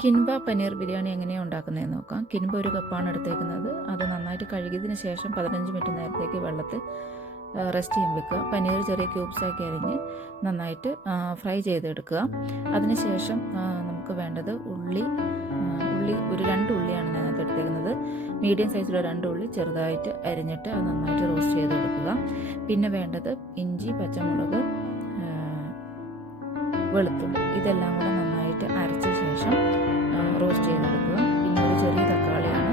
Quinoa paneer biryani എങ്ങനെയാണ് ഉണ്ടാക്കുന്നതെന്ന് നോക്കാം. കിൻവ 1 കപ്പാണ് എടുത്തേക്കുന്നത്. അത് നന്നായിട്ട് കഴുകിയതിന് ശേഷം 15 മിനിറ്റ് നേരത്തേക്ക് വെള്ളത്തിൽ റെസ്റ്റ് ചെയ്യാൻ വെക്കുക. പനീർ ചെറിയ ക്യൂബ്സാക്കി അരിഞ്ഞ് നന്നായിട്ട് ഫ്രൈ ചെയ്തെടുക്കുക. അതിനുശേഷം നമുക്ക് വേണ്ടത് ഉള്ളി ഒരു 2 ഉള്ളിയാണ് ഞാനകത്ത് എടുത്തേക്കുന്നത്. മീഡിയം സൈസിലുള്ള 2 ഉള്ളി ചെറുതായിട്ട് അരിഞ്ഞിട്ട് അത് നന്നായിട്ട് റോസ്റ്റ് ചെയ്തെടുക്കുക. പിന്നെ വേണ്ടത് ഇഞ്ചി, പച്ചമുളക്, വെളുത്തുള്ളി, ഇതെല്ലാം കൂടെ നന്നായിട്ട് അരച്ച ശേഷം റോസ്റ്റ് ചെയ്തെടുക്കുക. പിന്നെ ഒരു ചെറിയ തക്കാളിയാണ്,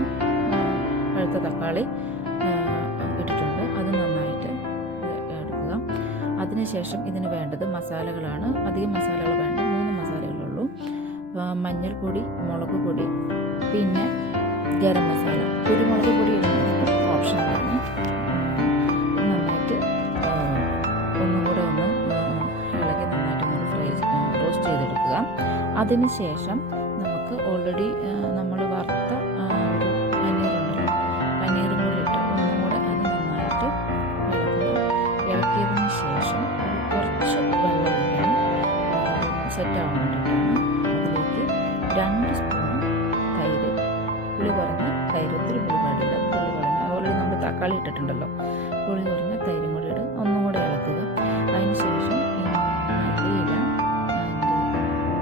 പഴുത്ത തക്കാളി ഇട്ടിട്ടുണ്ട്, അത് നന്നായിട്ട് എടുക്കുക. അതിനുശേഷം ഇതിന് വേണ്ടത് മസാലകളാണ്. അധികം മസാലകൾ വേണ്ട, 3 മസാലകളുള്ളൂ. മഞ്ഞൾപ്പൊടി, മുളക് പൊടി, പിന്നെ ഗരം മസാല. കുരുമുളക് പൊടി ഇടുന്നത് ഓപ്ഷനാണ്. നന്നായിട്ട് ഒന്നും കൂടെ ഒന്ന് ഇളകി നന്നായിട്ട് റോസ്റ്റ് ചെയ്തെടുക്കുക. അതിനുശേഷം നമുക്ക് ഓൾറെഡി നമ്മൾ വറുത്ത ഒരു പനീറുണ്ടല്ലോ, പനീറും കൂടി ഇട്ട് ഒന്നും കൂടെ അത് നന്നായിട്ട് ഇളക്കുക. ഇളക്കിയതിന് ശേഷം കുറച്ച് വെള്ളം ഒഴിക്കണം, സെറ്റാവാൻ വേണ്ടിയിട്ടാണ്. അതിലേക്ക് 2 സ്പൂൺ തൈര്, പുളി കുറഞ്ഞ തൈര്, ഒത്തിരി പുളി പാടില്ല, പുളി കുറഞ്ഞ, ഓൾറെഡി നമ്മൾ തക്കാളി ഇട്ടിട്ടുണ്ടല്ലോ, പുളി കുറഞ്ഞ തൈരും കൂടി ഇട്ട് ഒന്നും കൂടെ ഇളക്കുക. അതിനുശേഷം മല്ലിയില,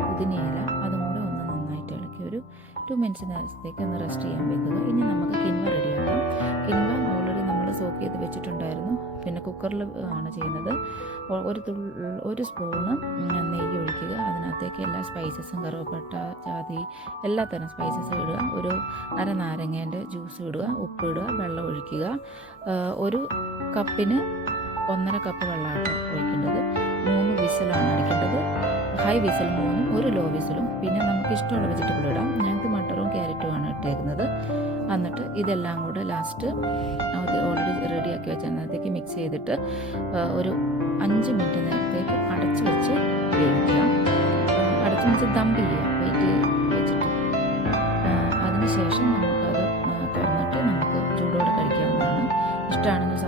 പുതിനയില, അതും കൂടെ ഒന്ന് നന്നായിട്ട് ഇളക്കി ഒരു 2 മിനിറ്റ്സ് നേരത്തേക്ക് ഒന്ന് റെസ്റ്റ് ചെയ്യാൻ വെക്കുക. ഇനി നമുക്ക് കിൻവ റെഡിയാക്കാം. കിൻവ ഓൾറെഡി നമ്മൾ സോക്ക് ചെയ്ത് വെച്ചിട്ടുണ്ടായിരുന്നു. പിന്നെ കുക്കറിൽ ആണ് ചെയ്യുന്നത്. ഒരു സ്പൂണ് നെയ്യ് ഒഴിക്കുക. അതിനകത്തേക്ക് എല്ലാ സ്പൈസസും, കറുവപ്പട്ട, ജാതി, എല്ലാ തരം സ്പൈസസും ഇടുക. ഒരു അര നാരങ്ങേൻ്റെ ജ്യൂസ് ഇടുക, ഉപ്പിടുക, വെള്ളം ഒഴിക്കുക. ഒരു കപ്പിന് 1.5 കപ്പ് വെള്ളമാണ് ഒഴിക്കേണ്ടത്. 3 വിസിലാണ് അടിക്കേണ്ടത്. ഹൈ വിസിൽ 3ഉം ഒരു ലോ വിസിലും. പിന്നെ നമുക്ക് ഇഷ്ടമുള്ള വെജിറ്റബിൾ ഇടാം. ഞങ്ങൾക്ക് മട്ടറും ക്യാരറ്റുമാണ് ഇട്ടേക്കുന്നത്. എന്നിട്ട് ഇതെല്ലാം കൂടെ ലാസ്റ്റ് അത് ഓൾറെഡി റെഡിയാക്കി വെച്ചതിനകത്തേക്ക് മിക്സ് ചെയ്തിട്ട് ഒരു 5 മിനിറ്റ് നേരത്തേക്ക് അടച്ചു വെച്ച് വേവിക്കുക. അടച്ചു വെച്ച് ദം ചെയ്യുക, വെയിറ്റ് വെച്ചിട്ട്. അതിനുശേഷം നമുക്കത് തുറന്നിട്ട് നമുക്ക് ചൂടോടെ കഴിക്കാവുന്നതാണ്. ഇഷ്ടമാണെങ്കിൽ